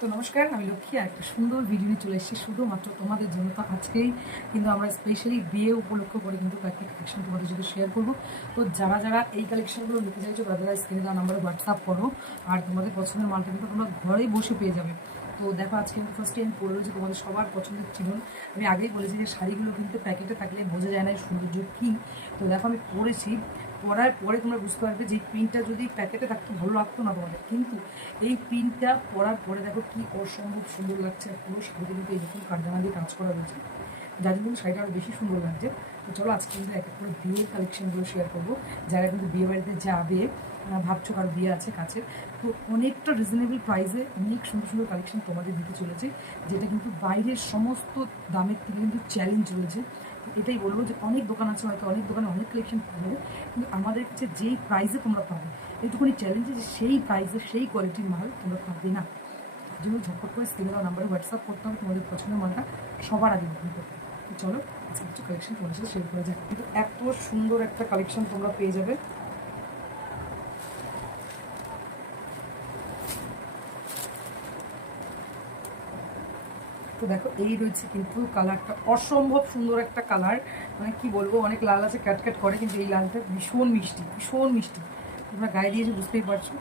তো নমস্কার, আমি লক্ষ্মী আর একটা সুন্দর ভিডিও নিয়ে চলে এসেছি শুধুমাত্র তোমাদের জন্য। তো আজকেই কিন্তু আমরা স্পেশালি বিয়ে উপলক্ষ করে কিন্তু কয়েকটি কালেকশন তোমাদের সাথে শেয়ার করবো। তো যারা যারা এই কালেকশনগুলো নিতে চাইছো তারা স্ক্রিনে দেওয়া নাম্বারে হোয়াটসঅ্যাপ করো, আর তোমাদের পছন্দের মালটা কিন্তু তোমরা ঘরেই বসে পেয়ে যাবে। তো দেখো, আজকে কিন্তু ফার্স্টে আমি পরে রয়েছে তোমাদের সবার পছন্দের চিহ্ন। আমি আগেই বলেছি যে শাড়িগুলো কিন্তু প্যাকেটে থাকলে বোঝা যায় না এই সৌন্দর্য কী। তো দেখো, আমি পরেছি, পরার পরে তোমরা বুঝতে পারবে যে এই প্রিন্টটা যদি প্যাকেটে থাকতো ভালো লাগতো না তোমাদের, কিন্তু এই প্রিন্টটা পরার পরে দেখো কি অসম্ভব সুন্দর লাগছে। আর পুরো শাড়িতে কিন্তু এইরকম কারদানা দিয়ে কাজ করা রয়েছে, যার জন্য শাড়িটা আরও বেশি সুন্দর লাগছে। তো চলো আজকে কিন্তু এক এক করে বিয়ের কালেকশনগুলো শেয়ার করবো। যারা কিন্তু বিয়ে বাড়িতে যাবে, ভাবছো কারো বিয়ে আছে কাছে, তো অনেকটা রিজনেবল প্রাইসে অনেক সুন্দর সুন্দর কালেকশন তোমাদের দিতে চলেছে, যেটা কিন্তু বাইরের সমস্ত দামের থেকে কিন্তু চ্যালেঞ্জ রয়েছে। এটাই বলবো যে অনেক দোকান আছে, হয়তো অনেক দোকানে অনেক কালেকশন পাবে, কিন্তু আমাদের কাছে যেই প্রাইসে তোমরা পাবে, এইটুকুনি চ্যালেঞ্জে যে সেই প্রাইসে সেই কোয়ালিটির মাল তোমরা পাবে না। তার জন্য ঝটপট করে স্ক্রিনে দেওয়া নাম্বারে হোয়াটসঅ্যাপ করতে হবে তোমাদের পছন্দের মালটা সবার আগে বুকিং করতে হবে। তো চলো আজকে কিছু কালেকশন তোমাদের সাথে শেয়ার করা যায়। কিন্তু এত সুন্দর একটা কালেকশন তোমরা পেয়ে যাবে। তো দেখো, এই রয়েছে কিন্তু কালারটা অসম্ভব সুন্দর একটা কালার, মানে কি বলবো, অনেক লাল আছে ক্যাটক্যাট করে, কিন্তু এই লালটা ভীষণ মিষ্টি, ভীষণ মিষ্টি। তোমরা গায়ে দিয়েছে বুঝতেই পারছো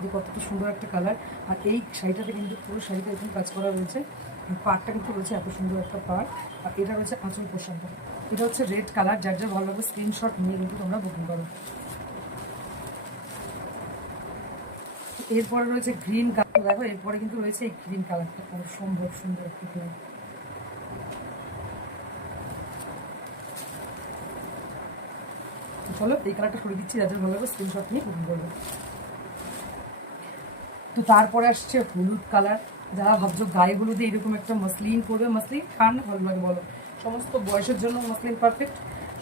যে কতটা সুন্দর একটা কালার। আর এই শাড়িটাতে কিন্তু পুরো শাড়িটা এরকম কাজ করা রয়েছে। পাড়টা কিন্তু রয়েছে এত সুন্দর একটা পাড়। আর এটা রয়েছে আঁচল পোশাকটা। এটা হচ্ছে রেড কালার, যার যার ভালো লাগবে স্ক্রিনশট নিয়ে কিন্তু তোমরা বুকিং করো। এরপরে রয়েছে গ্রিন কালার। দেখো, এরপরে কিন্তু রয়েছে এই গ্রিন কালারটা, অসম্ভব সুন্দর একটা কালার। চলো এই কালারটা করে দিচ্ছি, যাদের ভালো লাগবে স্ক্রিনশট নিয়ে বুকিং করবে। তো তারপরে আসছে হলুদ কালার। যারা ভাবছো গায়ে হলুদে এরকম একটা মসলিন করবে, মসলিন কার না ভালো লাগে বলো? সমস্ত বয়সের জন্য মসলিন পারফেক্ট,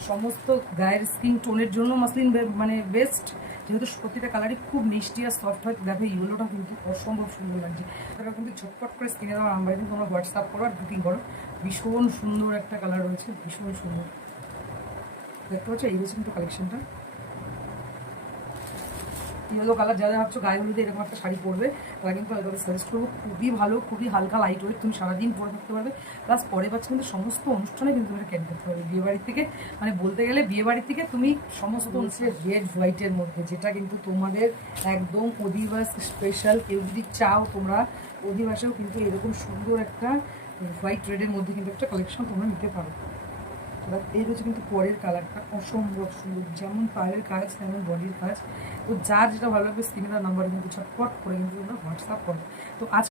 সমস্ত গায়ের স্কিন টোনের জন্য মসলিন মানে বেস্ট, যেহেতু প্রতিটা কালারই খুব মিষ্টি আর সফট হয়। দেখো ইয়েলোটা কিন্তু অসম্ভব সুন্দর লাগছে। তারা কিন্তু ঝটপট করে স্ক্রিনে দেওয়া নাম্বারে কিন্তু তোমরা হোয়াটসঅ্যাপ করো আর বুকিং করো। ভীষণ সুন্দর একটা কালার রয়েছে, ভীষণ সুন্দর। দেখতে পাচ্ছ, এই হচ্ছে কিন্তু কালেকশনটা। ইয়েলো কালার যারা ভাবছো গায়ে হলুদে এরকম একটা শাড়ি পরবে, তারা কিন্তু আমি সাজেস্ট করবো। খুবই ভালো, খুবই হালকা লাইট ওয়েট, তুমি সারাদিন পরে থাকতে পারবে। প্লাস পরে পাচ্ছে কিন্তু সমস্ত অনুষ্ঠানে কিন্তু এটা ক্যারি করতে পারবে। বিয়ে বাড়ির থেকে, মানে বলতে গেলে বিয়ে বাড়ির থেকে তুমি সমস্ত হচ্ছে রেড হোয়াইটের মধ্যে, যেটা কিন্তু তোমাদের একদম অধিবাস স্পেশাল। কেউ যদি চাও তোমরা অধিবাসেও কিন্তু এরকম সুন্দর একটা হোয়াইট রেডের মধ্যে কিন্তু একটা কালেকশন তোমরা নিতে পারো। এবার এই হচ্ছে কিন্তু পরের কালারটা অসম্ভব সুন্দর, যেমন পায়ের কাজ তেমন বডির কাজ। তো যার যেটা ভালো লাগবে স্ক্রিনে নাম্বার কিন্তু ছটপট করে কিন্তু তোমরা হোয়াটসঅ্যাপ করো। তো আজ